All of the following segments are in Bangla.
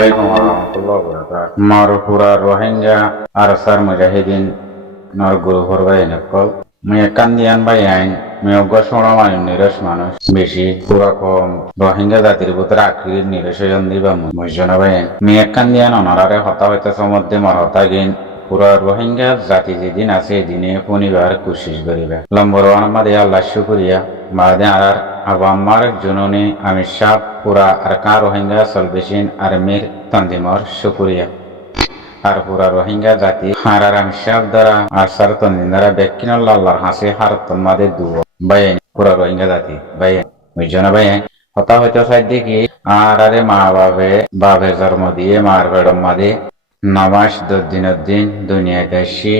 Assalamualaikum warahmatullahi wabarakatuh. Marupura Rohingya Arsar Mujahidin Norguru Horbain Ekol Mekandian Bayan Meogo Shoraman Niresh Manus Bishi Pura Kom Rohingya জাতির ভিতর আকৃতির নিরসন দিবা মুজনা বায়ান মেকান্দিয়ান অনারে হতা হইতে সমধ্যে মরহতাগিন পুরা রোহিঙ্গা জাতি যেদিন আছে দিনে শনিবার কোশিশ করিবা লম্বর আমাদের আল্লাহ শুকরিয়া মাদে আর আবাম্মার জননী আমি সাহ পুরা আর কা রোহিঙ্গা সলবেশিন আর্মির তন্দিমর শুকরিয়া আর পুরা রোহিঙ্গা জাতি হারার আমি সাহ দ্বারা আসার তন্দিন দ্বারা বেকিন আল্লাহর হাসে হার তন্মাদে দুব বায়ান পুরা রোহিঙ্গা জাতি বায়ান মুজনা বায়ান হতা হইতে চাই দেখি আর আরে মা বাবে জন্ম দিয়ে মার বেড়ম মাদে নামাজ দিন দুনিয়াতে আসি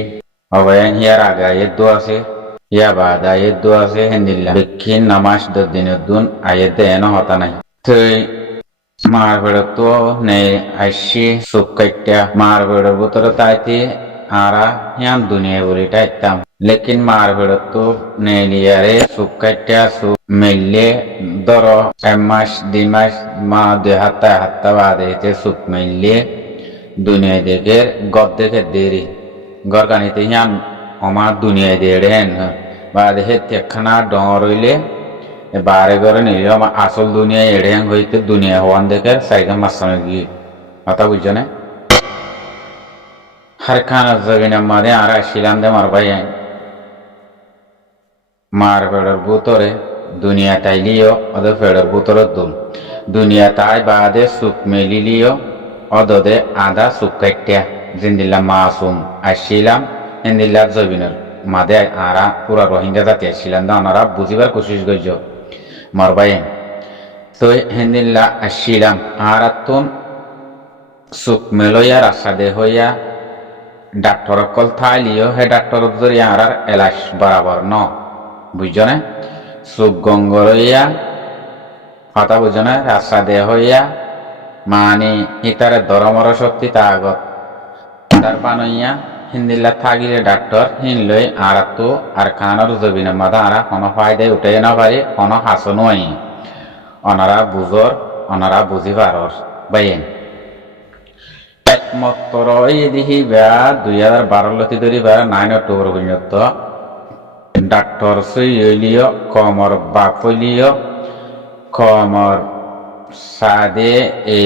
অবয়ান হিয়ার আগে আয়ের দো আছে ইয়া বাদ আয়ের দো আছে হেন্দিল্লা বিক্ষিন নামাজ দিন আয়ের দেন হতা নাই তুই মার বেড় তো নেই আসি সুখ কাইটা মার বেড়ের ভিতরে তাইতে আরা হিয়ান দুনিয়া বলিটা ইতাম লেকিন মার বেড় তো নেই লিয়ারে সুখ কাইটা সুখ মিললে ধর এক মাস 2 মাস মা 2 হাত্তা বাদে সুখ মিললে দুনিয়া দেখে গদ দেখে দেরি গর কানিতে হিয়ান আমার দুনিয়া দিয়ে হেন বা দেখে তেখানা ডর হইলে বারে ঘরে নিলে আমার আসল দুনিয়া এড়ে হইতে দুনিয়া হওয়ান দেখে সাইকেল মাসানো গিয়ে কথা বুঝছো না হার খানা জবিন মাদে আর আসিলাম দে মার ভাই মার ফেডর বুতরে দুনিয়া তাইলিও ওদের ফেডর বুতরে দুল দুনিয়া তাই বাদে সুখ মেলিলিও অদদে আদা সুখ কাইটিয়া জিন্দিল্লা মাসুম আসিলাম হিন্দিল্লা জবিনের মাদে আরা পুরা রোহিঙ্গা জাতি আসিলাম দা ওনারা বুঝিবার কোশিশ করছ মরবাই তো হিন্দিল্লা আসিলাম আর তুম সুখ মেলইয়া রাস্তা হইয়া ডাক্তার কল থাইলিও হে ডাক্তার জরিয়া আর এলাস বরাবর ন বুঝছো না সুখ গঙ্গরইয়া কথা বুঝছো না রাস্তা হইয়া মানে হিতারে ধরমর শক্তি তা আগত তার পানইয়া হিন্দিল্লা থাকিলে ডাক্তার হিনলই আর তো আর খানোর জবিনের মাদা আর কোনো ফায়দায় উঠে না পারে কোনো হাসনও আই ওনারা বুঝর ওনারা বুঝি পারর বাইন একমাত্র এই দেখি বা 2012 লতি ধরি বা 9 অক্টোবর পর্যন্ত ডাক্তার সইলিও কমর বাপলিও কমর সাদে এ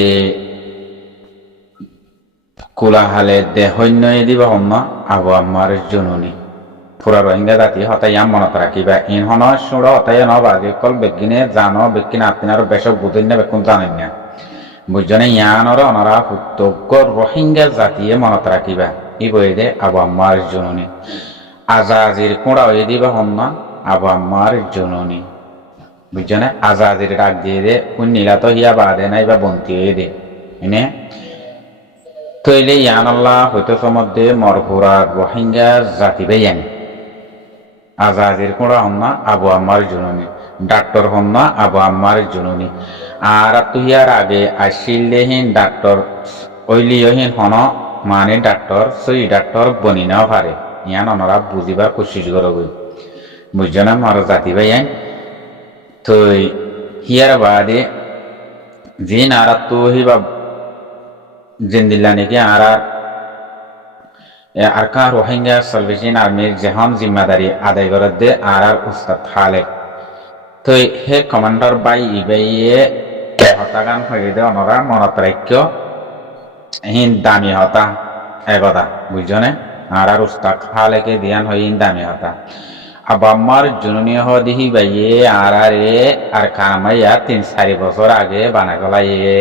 কুলাহালে দেহন্য দিবা হম্মা আবু আম্মার জননী পুরা রোহিঙ্গা জাতি হতাই মনত রাখিবা ইনহন সুড় হতাই নবাগে কল বেগিনে জানো বেগিন আপনার বেশক বুঝেন না বেকুন জানেন না বুঝজনে ইয়ানর অনরা হুত্তজ্ঞ রোহিঙ্গা জাতিয়ে মনত রাখিবা ই বই দে আবু আম্মার জননী আজাজির কুড়া হয়ে দিবা হম্মা আবু আম্মার জননী বুঝছনে আজাদির ডাক দিয়ে দে নীলা তো হিয়া বাদে নাই বা বন্তি হয়ে দে এনে তৈলে ইয়ান আল্লাহ হইতো সমধ্যে মরপুরা রোহিঙ্গা জাতি বেয়ান আজাদির কোড়া হন্না আবু আম্মার জননী ডাক্তার হন্না আবু আম্মার জননী আর তুহিয়ার আগে আসিলেহীন ডাক্তার ওইলিহীন হন মানে ডাক্তার সই ডাক্তার বনি নাও পারে ইয়ান ওনারা বুঝিবার কোশিশ করবই বুঝছো না মর জাতি বেয়ান তো হিয়ার বাদে জিন আর তো হিবা জিন্দিল্লা নাকি আর কা রোহিঙ্গা সালভেশন আর্মির যেহন জিম্মাদারি আদায় করে দে আর উস্তাদ খালেক তো হে কমান্ডার বাই ইবাইয়ে হতাগান হয়ে দে ওনারা মনত রাখ্য হিন দামি হতা একদা বুঝছনে আর উস্তাদ খালেকে দিয়ান হয়ে হিন দামি হতা আবু আম্মার জননী দিহি বাইয়ে আর কামাইয়া 3-4 বছর আগে বানাই গলাইয়ে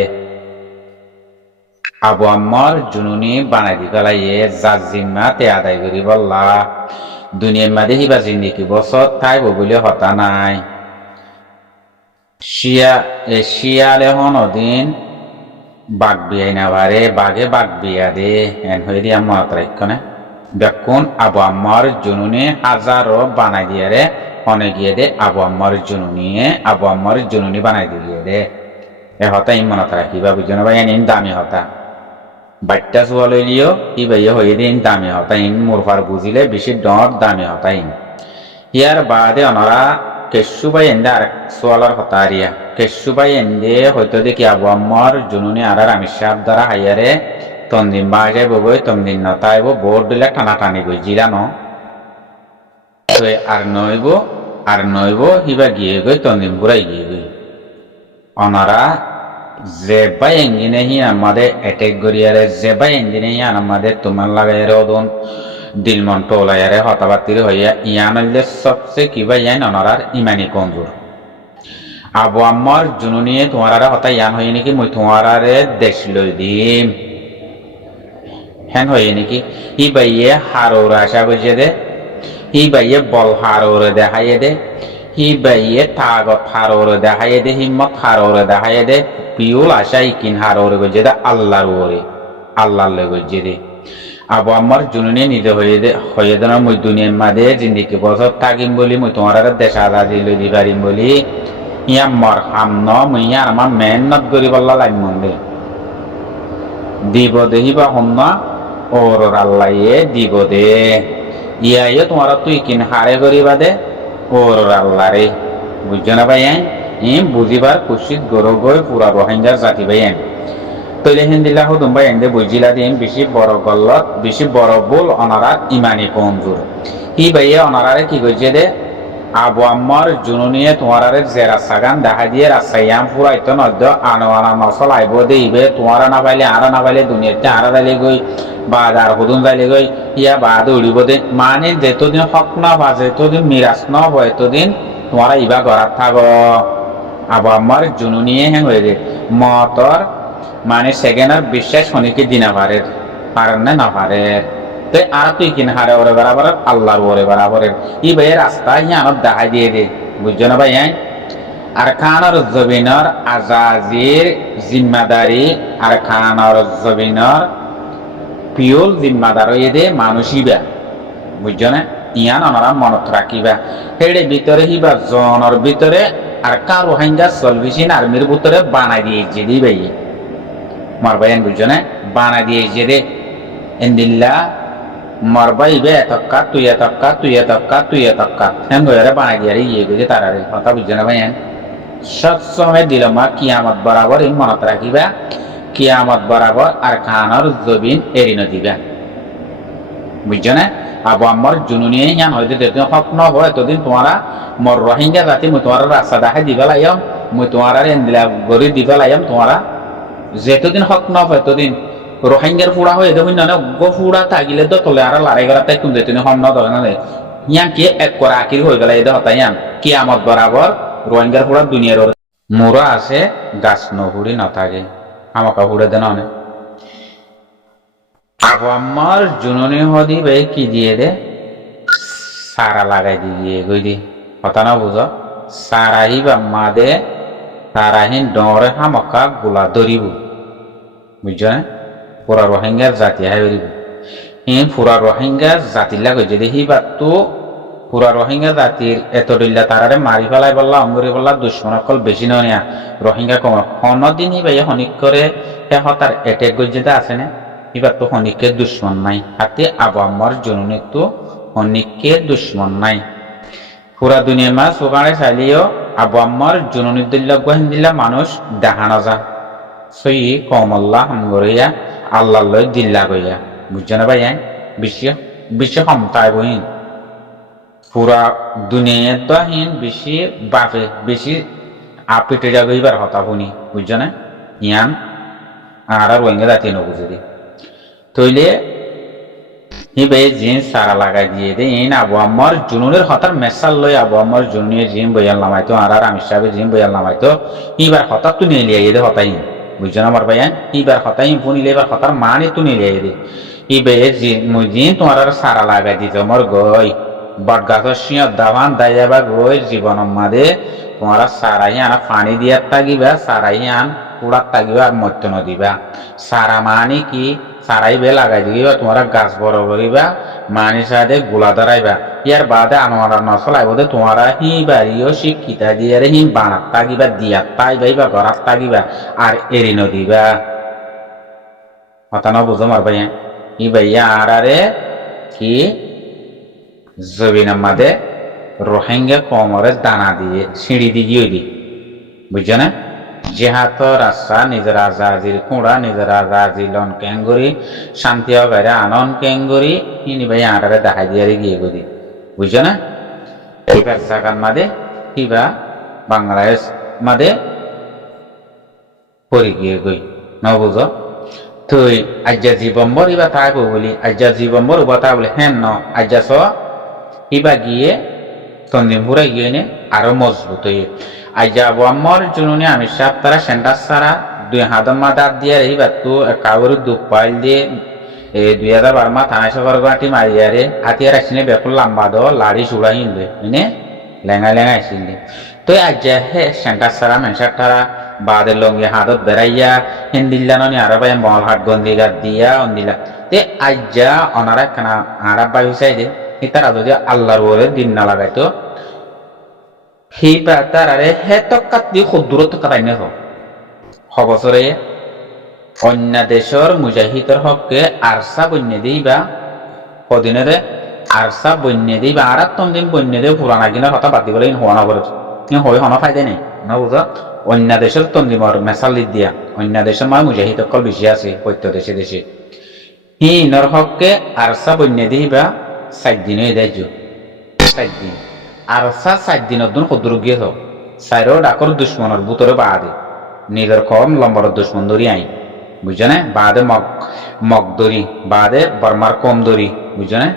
আবু আম্মার জননী বানাই দি গলাইয়ে যার জিম্মাতে আদায় করি বললা দুনিয়ার মাঝে হিবা জিন্দিকি বছর থাইব বলে হতা নাই শিয়ালে হন দিন বাঘ বিয়াই না পারে বাঘে বাঘ বিয়া দে এন হয়ে দিয়া মত রাখ না বেকুন আবু আম্মার জননী হাজারো বানাই দিয়ে রে হনে গিয়ে দে আবু আম্মার জননী বানাই দিয়ে দে এ হতা মনত রাখিবা বুঝছো না ভাই ইন দামি হতা বাচ্চা চুয়া লইলিও ইবাইয়ে হয়ে দে ইন দামি হতা ইন মুরফার বুঝিলে বেশি ডর দামি হতা ইন ইয়ার বাদে ওনারা কেশু ভাই এন্দা আর সোয়ালার হতা আরিয়া কেসু বাই এন্দে হয়তো দেখি আবু আম্মর জুনুনি আর আমি সাপ দ্বারা হাইয়ারে তন্দিন বাজাই বই তন্দিন নতাইব বোর্ড দিলে টানাটানি গই জিরানো তো আর নইব হিবা গিয়ে গই তন্দিন বুড়াই গিয়ে গই অনারা যে বাই এঙ্গিনে হি আমাদের অ্যাটেক করিয়ারে যে বাই এঙ্গিনে হি আমাদের তোমার লাগাইয়ারে ওদন দিলমন টোলাইয়ারে হতাবাতির হইয়া ইয়ান হইলে সবচেয়ে কিবা ইয়ান অনারার ইমানি কমজোর আবু আম্মার জুনুনিয়ে তোমারারে হতা ইয়ান হই নাকি মই তোমারারে দেশ লই দিম হেন হই নাকি ই বাইয়ে হারোর আশা বুঝে দে হি বাইয়ে বল হারোরে দেখাইয়ে দে হি বাইয়ে তাগত হারোরে দেখাইয়ে দে হিম্মত হারোরে দেখাইয়ে দে পিউল আশা ইকিন হারোরে বুঝে দে আল্লাহর ওরে আল্লাহর বুঝে দে আবু আম্মার জুনুনি নিজে হয়ে দেন মই দুনিয়ার মাঝে জিন্দিগি বছর থাকিম বলি মই তোমারারে দেশ আজাদি লই দি পারিম বলি ইয়া মর হাম ন মই আমার মেহনত করি বললা লাইন মন্দে দিব দেহি বা হম না ওর আল্লাহ দিব দে ইয়ে তোমারা তুই কিন হারে করিবা দে ওর আল্লাহ রে বুঝছো না ভাই বুঝিবার খুশিত গরো গই পুরা রোহিঙ্গার জাতি ভাই তৈলে হিন্দিলা হুদুম ভাই বুঝিলা দিন বেশি বড় গল্লত বেশি বড় বল অনারাত ইমানি কমজোর হি ভাইয়ে অনারারে কি কইছে দে আবু আম্মার জুনুনিয়ে তোমারারে জেরা সাগান দেখা দিয়ে রাস্তায়াম ফুরাইতো নদ্য আনোয়ানা নসল আইব দেইবে তোমারা না পাইলে আরা না পাইলে দুনিয়াতে আরা যাইলে গই বাজার হুদুন যাইলে গই ইয়া বাদ উড়িব দে মানে যেতদিন হক না বা যেতদিন মিরাজ ন হয় এতদিন তোমারা ইবা ঘরাত থাক আবু আম্মার জুনুনিয়ে হ্যাং হয়ে দে মতর মানে সেকেন্ডার বিশ্বাস শনিকে দিনা পারেন না পারেন তো আর তুই কিনা হারে ওরে বরাবর আল্লাহর ওরে বরাবরের ই ভাই রাস্তা আনত দেখাই দিয়ে দে বুঝছো না ভাই আর খানার জবিনর আজাজির জিম্মাদারি আর খানার জবিনর পিওল জিম্মাদার হয়ে দে মানুষইবা বুঝছো না ইয়ান ওনারা মনত রাখিবা হেড়ে ভিতরে হিবা জনের ভিতরে আর কারো হাইঙ্গা সলভিসিন আর্মির ভিতরে বানাই দিয়েছে দি ভাই মারবাইন বুঝছো না বানাই দিয়েছে দে এন্দিল্লা মারবাইবে এতক্কা তুই এতক্কা তুই এতক্কা তুই এতক্কা হেন হয়ে বানাই দিয়ে ইয়ে গেছে তারারে কথা বুঝছো না ভাই সবসময় দিল মা কিয়ামত বরাবর এই মনত রাখিবা কিয়ামত বরাবর আর খানার জবিন এড়িন দিবা বুঝছো না আবু আম্মার জুনুনিয়ে ইয়ান হয়তো যেদিন স্বপ্ন হয় এতদিন তোমারা মর রোহিঙ্গা জাতি মই তোমার রাস্তা দেখাই দিবা লাইম মই তোমার এন্দিলা গড়ি দিবা লাইম তোমারা যেতদিন স্বপ্ন হয় এতদিন রোহিঙ্গার ফুড়া হয়ে দেখুন না গো ফুড়া থাকিলে তো তলে আর লড়াই করা তাই কিন্তু তুমি হম নয় না ইয়ান কি এক করা আখির হয়ে গেল এই হতাই ইয়ান কিয়ামত বরাবর রোহিঙ্গার ফুড়া দুনিয়ার মোরা আছে গাছ নহুড়ি নথাকে আমাকে হুড়ে দেন অনেক আবু আম্মার জুনুনি হদি ভাই কি দিয়ে দে সারা লাগাই দিয়ে গই দি কথা না বুঝো সারাহি বা মা দে সারাহিন ডরে হামকা গোলা ধরিব বুঝছো না পুরা রোহিঙ্গার জাতি হাই বেরিব পুরা রোহিঙ্গার জাতির লাগে যদি হিবাতো পুরা রোহিঙ্গা জাতির এত দিল্লা তারারে মারি ফেলাই বললা অঙ্গরি বললা দুশ্মন অকল বেশি নয়া রোহিঙ্গা কম হনদিন হিবাই হনিক করে হতার এটেক গজ্জিতে আছে না এবার তো হনিকের দুশ্মন নাই হাতে আবু আম্মার জনুনে তো হনিকের দুশ্মন নাই পুরা দুনিয়া মা সুগানে চাইলেও আবু আম্মার জনুনির দিল্লা গহিন দিল্লা মানুষ দেখা না যা সই কমল্লা হামগরিয়া আল্লাহ লই দিল্লা গইয়া বুঝছো না ভাই বিশ্ব বিশ্ব ক্ষমতায় বহিন পুরা দুনিয়া তো হিন বেশি বাপে বেশি আপিটে যাবার হতা শুনি বুঝছো না ইয়ান আর রোহিঙ্গা জাতি নবুঝে দি তইলে হিবে জিন সারা লাগাই দিয়ে দে ইন আবু আম্মার জুনুনের হতার মেসাল লই আবু আম্মার জুনুনের জিম বইয়াল নামাইতো আর আমি সাহেব জিম বইয়াল নামাইতো ইবার হতার তু নিয়ে লিয়ে দে হতাই বুঝছো না আমার ভাইয়ান ইবার হতাই ফুনিলে এবার হতার মানে তু নিয়ে লিয়ে দে ইবে জিন তোমার সারা লাগাই দিত মোর গই বট গাছের শিঁয় দাবান দাই যাবা গই জীবন মাদে তোমার সারাই আনা পানি দিয়ার তাগিবা সারাই আন কুড়ার তাগিবা আর মধ্য নদিবা সারা মানে কি সারাই বে লাগাই দিবা তোমার গাছ বড় করিবা মানি সাদে গোলা ধরাইবা ইয়ার বাদে আনোয়ার নচলাইব দে তোমার হি বাড়িও শিক্ষিতা দিয়ে হি বানাত তাগিবা দিয়ার তাইবাইবা গড়াত তাগিবা আর এরি নদিবা কথা না বুঝো মার ভাইয়া ই ভাইয়া আর আরে কি জবিনের মাঝে রোহিঙ্গা কমরে দানা দিয়ে সিঁড়ি দিয়ে দি বুঝছো না জেহাতর আশা নিজের আজাজির কুড়া নিজের আজাজি লন কেঙ্গুরি শান্তি হবে আনন কেঙ্গুরি ইনি ভাই আটারে দেখাই দিয়ে গিয়ে গদি বুঝছো না এই ব্যবসাকার মাদে কিবা বাংলাদেশ মাদে পরি গিয়ে গই ন বুঝো তুই আজ্জা জীবম্বর ইবা তাই বলি আজ্জা জীবম্বর উবা তা বলে হ্যাঁ ন আজ্জা স ইবা গিয়ে তন্দিম ঘুরে গিয়ে নে আরো মজবুত হয়ে আজ্জা আবু আম্মর জুনুনি আমি সাপ তারা সেন্টার সারা 2 হাত দাঁত দিয়ে রহিবা তো কাবুর দুপ পাইল দিয়ে 2012 মা থানা সফর গাঁটি মারিয়ারে হাতিয়ার আসিনে বেকুল লম্বা দো লাড়ি চুড়াই ইনবে এনে লেঙা লেঙা আসিলে তো আজ্জা হে সেন্টার সারা মেনসার তারা বাদের লঙ্গি হাতত বেড়াইয়া হিন্দিল্লা ননি আরো ভাই মল হাট গন্দি গাত দিয়া অন্দিলা তে আজ্জা অনারা কানা আরাব বাই হুসাই দে তারা যদি আল্লাহর ওরে দিন না লাগাইতো সেই তারারে হে টকাত দিয়ে দূরত্ব কাটাই না হবছরে অন্য দেশের মুজাহিদের হককে আরসা বন্য দিই বা কদিনের আরসা বন্য দিই বা আর দিন বন্য দিয়ে পুরানা কিনার কথা বাদ দিবলে হওয়া না বলে হয়ে হনা ফায়দা নেই না বুঝা অন্য দেশের তন্দিমর মেসাল দিয়া অন্য দেশের মানে মুজাহিদ অকল বেশি আছে প্রত্য দেশে দেশে হিনর হককে আরসা বন্য দিই বা 7 দিন দেয় 7 দিন আরসা 7 দিনের দিন সদুর গিয়ে হোক সাইরো ডাকর দুশ্মনের বুতরে বাদে নিজের কম লম্বর দুশ্মন ধরি আইন বুঝছো না বাদে মগ দরি বাদে বর্মার কম দরি বুঝছো না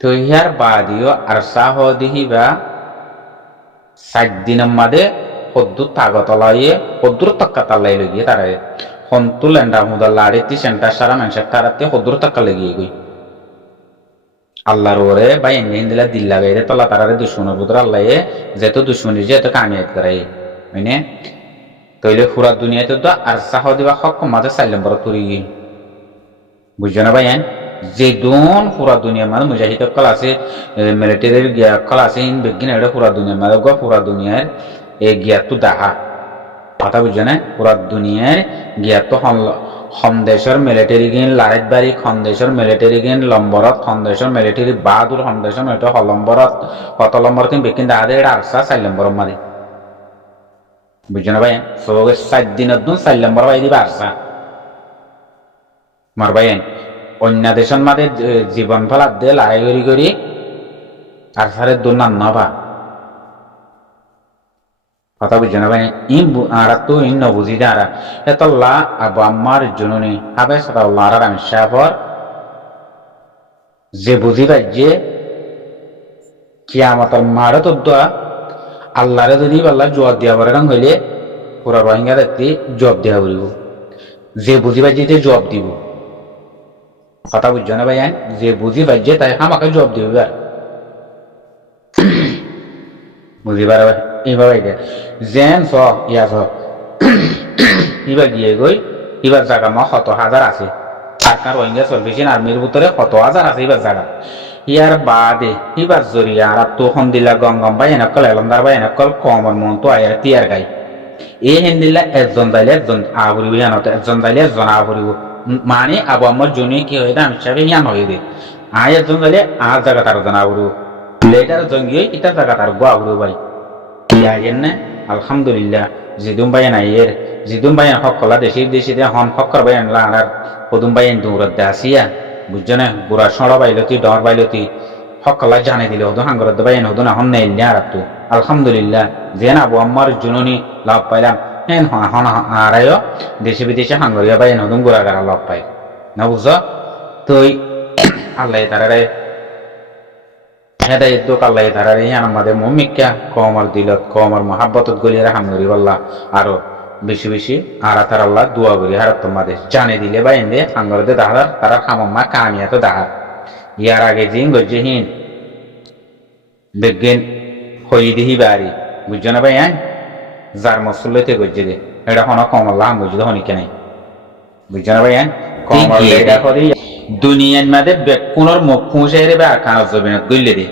তো ইয়ার বাদিও আরসা হদিহি বা 7 দিনের মাঝে সদ্দুর তাগতলাইয়ে সদ্দুর তক্কা তালাই লগিয়ে তারা সন্তু লেন্ডা হুদা লাড়িতি সেন্টার সারা মানুষের তারাতে সদ্দুর তক্কা লেগিয়ে গই আল্লাহর ওরে বা এনে দিলা দিল লাগাই রে তলা তারারে দুশ্মনের ভিতরে আল্লাহ যেহেতু দুশ্মনী যেহেতু কামিয়াত করাই মানে তৈলে পুরা দুনিয়াতে তো আর সাহ দিবা হক মাঝে 4 নম্বর তুরি বুঝছো না ভাই যে দোন পুরা দুনিয়ার মাঝে মুজাহিদ কল আছে মিলিটারির গিয়া কল আছে ইন বেগিন এটা পুরা দুনিয়ার মাঝে গো পুরা দুনিয়ার এই গিয়া তো দাহা কথা বুঝছো না পুরা দুনিয়ার গিয়া তো সন্দেশৰ মিলিটারি গিন লাৰেত বাৰী সন্দেশৰ মিলিটারি গিন লম্বৰত সন্দেশৰ মিলিটারি বাহাদুর সন্দেশৰ এটা হলম্বৰত কত লম্বর কিন্তু বেকিন দাদে এটা আরসা 4 নম্বর মারি বুঝছো না ভাই সবে 7 দিনের দিন 4 নম্বর ভাই দিবা আরসা মার ভাই অন্য দেশের মাঝে জীবন ফেলাত দিয়ে লড়াই করি করি আরসারের দুন নাবা কথা বুঝছো না ভাই আর তো ইন নবুঝি যারা এতল্লা আবু আম্মার জুনুনি হাবে সাল্লাল্লাহু আলাইহি ওয়াসাল্লাম যে বুঝি পাই যে কিয়ামতের মারে তো দোয়া আল্লাহরে যদি আল্লাহ জবাব দিয়া পারে রং হইলে পুরা রোহিঙ্গা দেখতে জবাব দেওয়া বলিব যে বুঝি পাই যে জবাব দিব কথা বুঝছো না ভাই যে বুঝি পাই যে তাই আমাকে জবাব দিব বুঝি পারে এইভাবে যেন স ইয়া স এবার গিয়ে গই এবার জায়গা মা 100,000 আছে আপনার রোহিঙ্গা সার্ভিসিং আর্মির ভিতরে 100,000 আছে এবার জায়গা ইয়ার বাদে এবার জরিয়া আর তো হন্দিলা গঙ্গম ভাই এনেকল এলমদার ভাই এনেকল কমর মন তো আয়ার তিয়ার গাই এই হেন্দিলা একজন দাইলে একজন আবরিব ইয়ানত একজন দাইলে একজন আবরিব মানে আবু আমার জন্য কি হয়ে আমি হিসাবে ইয়ান হয়ে দে আয় একজন দাইলে আর জায়গা তার জন আবরিব লেটার জঙ্গিয়ে ইটার জায়গা তার গো আবরিব ভাই ইয়ার না আলহামদুলিল্লাহ জিদুম বাইন আইয়ের জিদুম বাইন হকলা দেশি দেশি দে হন হকর বাইন লানার পদুম বাইন দৌড়ত দাসিয়া বুঝছো না বুড়া সড়া বাইলতি ডর বাইলতি হকলা জানে দিলে হদু হাঙ্গরত বাইন হদু না হন নেইল নে আরাতু আলহামদুলিল্লাহ যেন আবু আম্মার জুনুনি লাভ পাইলাম হেন হন আরায়ও দেশে বিদেশে হাঙ্গরিয়া বাইন হদুম গুড়াগারা লাভ পাই না বুঝছো তুই আল্লাহ তারারে হেদায়ত দোক আল্লাহ তারারে ইয়ান আমাদের মুমিক্কা কমর দিলত কমর মহাব্বতত গলিয়ারা হামগরি বল্লা আরো বেশি বেশি আর তার আল্লাহ দোয়া করি হারাত তোমাদের জানে দিলে বা এনে হাঙ্গরতে দাহার তারা খামাম্মা কামিয়াত দাহার ইয়ার আগে জিন গজ্জেহীন বিজ্ঞান হই দিহি বাড়ি বুঝছো না ভাই যার মসুল্লতে গজ্জে দে এটা কোনো কমল্লা হাম গজ্জে হনিকে নাই বুঝছো না ভাই কমল এটা করি দুনিয়ার মাঝে বেকুনর মুখ ফুঁসাইরে বা আরকানত জমিনত গইলে দে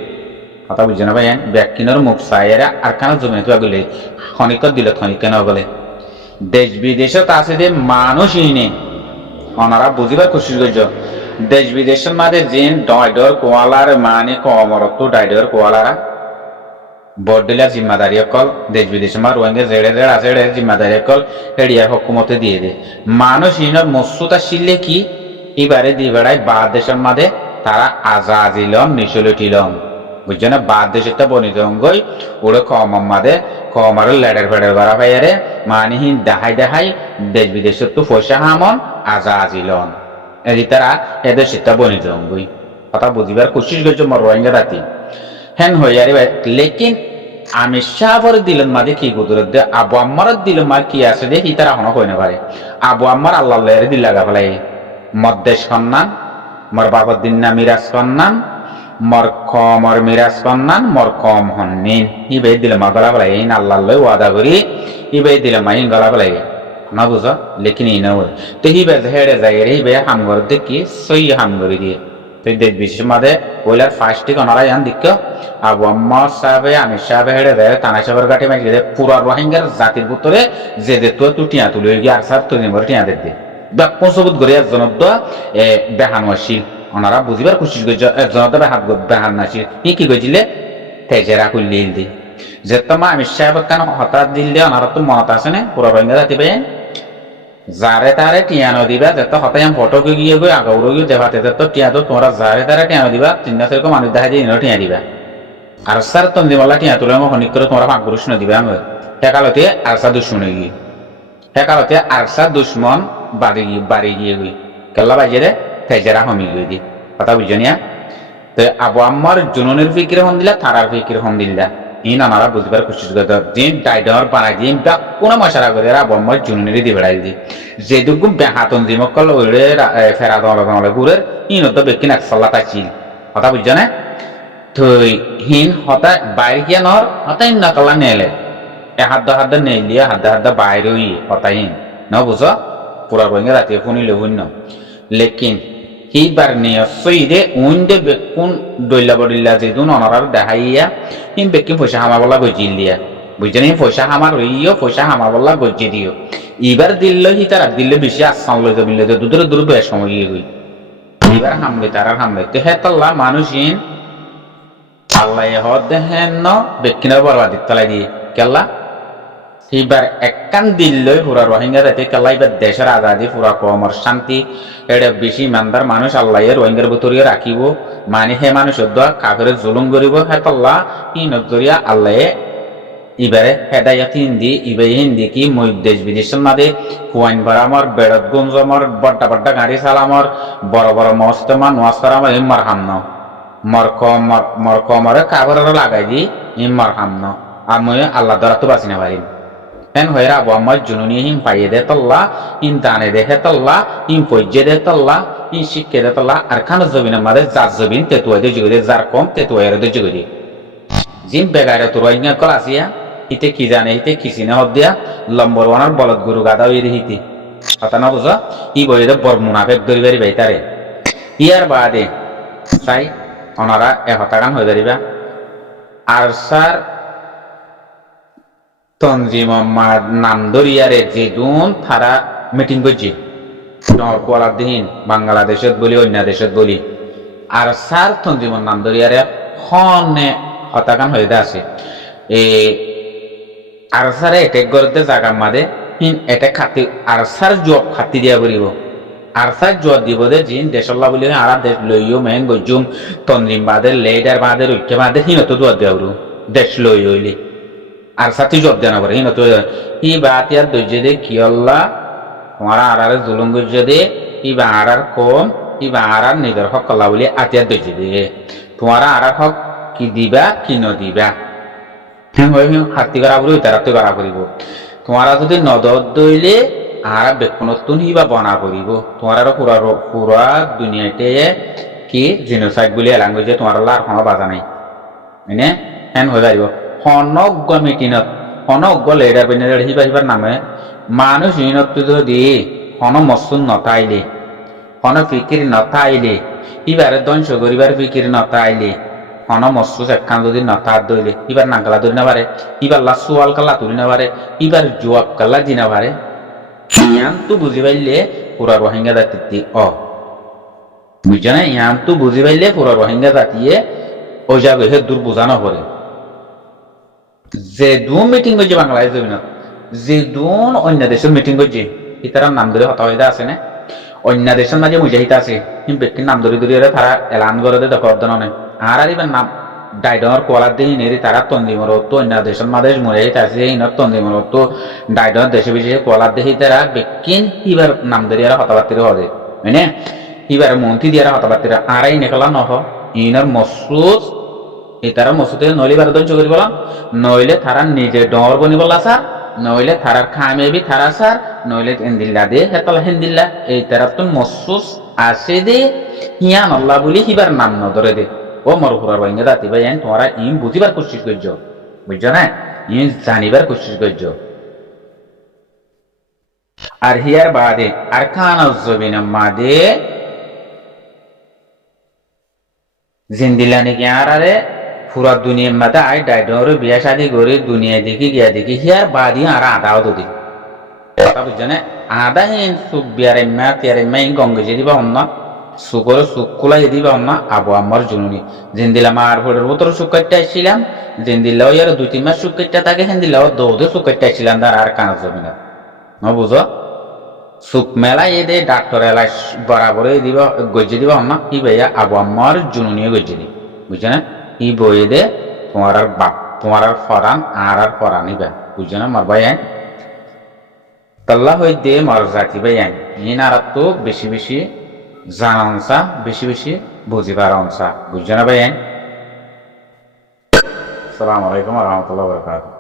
কথা বুঝছো না ভাই বেকিনর মুখ সাইরে আরকানত জমিনত গইলে খনিক দিল খনিক কেন বলে দেশ বিদেশত আছে যে মানুষই নেই ওনারা বুঝিবার কোশিশ করছ দেশ বিদেশের মাঝে জিন ডাইডর কোয়ালার মানে কমরত ডাইডর কোয়ালারা বড়দিলা জিম্মাদারি অকল দেশ বিদেশে মা রোহিঙ্গা জেড়ে জেড়ে আছে জিম্মাদারি অকল হেডিয়ার হকুমতে দিয়ে দে মানুষ ইনর মসুতা শিললে কি এবারে দিয়ে বেড়ায় বা দেশের মাঝে তারা আজাজিলম নিচলটিলম বুঝছো না বাদ দেশে তো বনিত অঙ্গই ওরে কম মাদে কমার লেডার ফেডার করা পাইয়ারে মানিহীন দেখাই দেখাই দেশ বিদেশে তো পয়সা হামন আজাজিলন এদি তারা এদের সেটা বনিত অঙ্গই কথা বুঝিবার কোশিশ করছো মর রোহিঙ্গা জাতি হেন হইয়ারে লেকিন আমি শাহর দিলেন মাঝে কি গুদুর দে আবু আম্মার দিল মা কি আছে দে হি তারা হন কইনে পারে আবু আম্মার আল্লাহ এর দিল লাগা ফেলাই মদ্দেশ কন্যান মর বাবার দিন না মিরাজ কন্যান মর কমর মিরাজ কন্যান মর কম হন্নিন ইবে দিল মা গলা ফেলাই ইন আল্লাহ লই ওয়াদা করি ইবে দিল মা ইন গলা ফেলাই না বুঝো লেকিন ই না হই তো হিবে হেড়ে যায় রে হিবে হামগর দেখি সই হামগরি দিয়ে তো দেশ বিশেষ মাঝে কইলার ফার্স্টে কনারা ইয়ান দিক আবু আম্মার সাহেবে আমি সাহেবে হেড়ে দেয় তানা সাহেবের গাঠি মাইকে দে পুরা রোহিঙ্গার জাতির ভিতরে যে দে তো টিয়া তুলে গিয়ে আর সার তুলে নিবার টিয়া দে ব্যাপন সবুত করে একজনের তো বেহান আসিল ওনারা বুঝিবার কোশিশ করছে একজনের তো বেহান নাসিল ই কি কইছিলে তেজেরা খুললিল দি যে তোমা আমি সাহেব কেন হঠাৎ দিল দিয়ে ওনারা তো মনত আছে না পুরা রোহিঙ্গা জাতি পাই যারে তারে টিয়ানো দিবা যেত হতাই ফটো গিয়ে গই আগৌর গিয়ে দেখাতে তো টিয়া তো তোমরা যারে তারে টিয়ানো দিবা তিনটা সেরকম মানুষ দেখা যায় টিয়া দিবা আর স্যার তন্দিমাল্লা টিয়া তুলে খনিক করে তোমরা ভাগ শুনে দিবে আমি টেকালতে আরসা দুশ্মনে গিয়ে টেকালতে আরসা দুশ্মন বাড়ি গিয়ে গই কেল্লা বাজে রে তেজেরা হমি গিয়ে দি কথা বুঝছো নিয়া তো আবু আম্মার জুনুনের ফিকির হন দিলা তারার ফিকির হন দিলা ইন আমারা বুঝবার কোশিশ করতে দিন ডাইডর বানাই দিন বা কোনো মশারা করে আবু আম্মার জুনুনের দি বেড়াই দি যেটুকু বেহাতন দিমকল ওইরে ফেরা দলে ঘুরে ইন তো বেকিন একসাল্লা তাইছিল কথা বুঝছো না তো হিন হতা বাইরে গিয়া নর হতাই নকলা নেলে হাত নেলিয়া হাত বাইরে হতাইন ন বুঝো পুরা রোহিঙ্গা রাতে শুনিলে শূন্য লেকিন সেইবার নিশ্চয়ই দে উন দে বেকুন দৈলা বডিল্লা যেদিন অনারার দেখাইয়া হিম বেকিন পয়সা হামাবলা গজিল দিয়া বুঝছেন পয়সা হামার হইও পয়সা হামাবলা গজি দিও এবার দিল হি তারা দিলে বেশি আসান লই যাবিল দুধরে দূর বেশ সময় গিয়ে গই এবার হামলে তারা হামলে তো হেতাল্লা মানুষিন আল্লাহ হদ দেখেন ন বেকিনের বরবাদিত তলাই দিয়ে কেল্লা এইবার একখান দিল পুরা রোহিঙ্গা যাতে কেলা এবার দেশের আজাদি পুরা কমর শান্তি এটা বেশি ইমানদার মানুষ আল্লাহ রোহিঙ্গার ভিতরে রাখিব মানে হে মানুষের দোয়া কাফের জুলুম করিব হেতল্লা ই নজরিয়া আল্লাহ এবারে হেদায়াত হিন্দি ইবে হিন্দি কি মই দেশ বিদেশের মাঝে কুয়াইন ভরা আমার বেড়ত গঞ্জ আমার বড্ডা গাড়ি চালামর বড় বড় মস্ত মান নোয়াস্তার আমার ইমার হামন মরকমরে কাগর লাগাই দি ইমার হামন আমি আল্লাহ দ্বারা তো বাঁচি না পারিম হেন হয়ে আবু আমার জুনুনি হিম পাইয়ে দে তল্লা ইন দানে দেখে তল্লা ইন পর্যে দে তল্লা ইন শিক্ষে দে তল্লা আর খান জবিনের মাঝে যার জবিন তেতুয়াই দে যুগে যার কম তেতুয়াই দে যুগে দি জিম বেগারে তোর কল আসিয়া ইতে কি জানে ইতে খিচিনে হদ দিয়া লম্বর ওয়ানার বলদ গরু গাদা হয়ে হিতি কথা না বুঝো ই বই দে বর মুনাফেক ধরি বাড়ি বাইতারে ইয়ার বাদে চাই ওনারা হতাগান হয়ে দাঁড়িবা আর স্যার তনজিম নাম ধরিয়ারে যেদুন তারা মিটিং করছে নরকোয়ালার দিন বাংলাদেশত বলি অন্য দেশত বলি আর স্যার তনজিমর নাম ধরিয়ারে হনে হতাগান হয়ে আছে আর স্যারে এটেক করতে জাগার মাঝে হিন এটেক খাতি আর স্যার জব খাতি দিয়া করিব আর স্যার জব দিব দে জিন দেশল্লা বলি আর দেশ লইও মেন গজুম তনজিম বাদে লেডার বাদে রক্ষে বাদে হিনত জব দিয়া দেশ লই হইলি আর সাথে জব দেন আবার হিনত ই বাত ইয়ার দৈর্য দে কি আল্লাহ তোমার আর জুলুম গজ্য দে ই বা আর কম ই বা আর নিজের হক কল্লা বলি আতিয়ার দৈর্য দে তোমার আর হক কি দিবা কি নদিবা হাতি করা বলি তারা তো করা করিব তোমার যদি নদত দইলে আর বেকনতুন হিবা বনা করিব তোমার আরো পুরা দুনিয়াতে কি জিনোসাইড বলি এলাং গজে তোমার আল্লাহ আর কোনো বাজা নাই মানে হেন হয়ে যাইব হনজ্ঞ মিটিনত হনজ্ঞ লেডার বেনার হিবার নামে মানুষ ইনত যদি হন মসুন নথাইলে হন ফিকির নথাইলে ইবারে ধ্বংস করিবার ফিকির নথাইলে হন মসুস একখান যদি নথার দইলে ইবার নাঙ্গালা ধরি না পারে ইবার লাসুয়াল কাল্লা তুলি না পারে ইবার জোয়াব কাল্লা দি না পারে ইয়ান তো বুঝি পাইলে পুরা রোহিঙ্গা জাতি বুঝছে না ইয়ান তো বুঝি পাইলে পুরা রোহিঙ্গা জাতিয়ে ওই যাবে হে দূর বোঝানো করে যে দুন মিটিং করছে বাংলাদেশ জমিনত, যে দুন অন্য দেশের মিটিং করছে ইতার নাম ধরে হতা হইতে আছে না, অন্য দেশের মাঝে মুজাহিদ আছে কিন্তু ব্যক্তির নাম ধরে ধরে তারা এলান করে দেয় দেখো অর্ধন নেই আর এবার নাম ডাইডর কোয়ালার দিয়ে নেরি তারা তন্দিমর তো অন্য দেশের মাঝে মুজাহিদ আছে ইনার তন্দিমর তো ডাইডর দেশে বিশেষে কোয়ালার দেখি তারা ব্যক্তিন এবার নাম ধরে আর হতাবার্তির হবে মানে এবার মন্ত্রী দিয়ে হতাবার্তির আর এই নেকলা নহ ইনার মসুদ এই তারা মসুদে নইলে বার ধৈর্য করি বলা নইলে তারা নিজে ডর বনিব লাসার নইলে তারার খামেবি তারা সার নইলে হেন্দিল্লা দে হেতলা হেন্দিল্লা এই তারা তো মসুস আসে দে হিয়ান আল্লাহ বলি হিবার নাম ন ধরে দে ও মরহুরার বাইঙ্গে দাতি ভাই তোমরা ইম বুঝিবার কোশিশ করছো বুঝছো না ইম জানিবার কোশিশ করছো আর হিয়ার বাদে আর খান জবিনা মাদে জিন্দিল্লা নাকি আর আরে পুরা দুনিয়ার মাথা আই ডাইডর বিয়া শাদি করে দুনিয়া দেখি গিয়া দেখি হিয়ার বাদি আর আদাও তো দিই কথা বুঝছো না আদা হিন সুখ বিয়ারে মা তিয়ারে মা ইন গঙ্গে যে দিবা অন্য সুকরে সুখ কুলাই দিবা অন্য আবু আমার জুনুনি জিন্দিলা মার ভোরের বোতর সুখ কাটতে আসছিলাম জিন্দিল্লাও ইয়ার 2-3 মাস সুখ কাটতে থাকে হিন্দিল্লাও দৌদে সুখ কাটতে আসছিলাম তার আর কানা জমি না বুঝো সুখ মেলা এ দে ডাক্তার এলাই বরাবরে দিবা গজ্জে দিবা অন্য কি ভাইয়া আবু আমার জুনুনিও গজ্জে দি বুঝছো না ই বইয়ে দে তোমার আর বাপ তোমার আর ফরান আর ফরান নিবে বুঝছো না মার ভাই তাল্লা হই দে মার জাতি ভাই ইন আর তো বেশি বেশি জানানসা বেশি বেশি বুঝিবার অংসা বুঝছো না ভাই আসসালামু আলাইকুম ওয়া রাহমাতুল্লাহি ওয়া বারাকাতুহু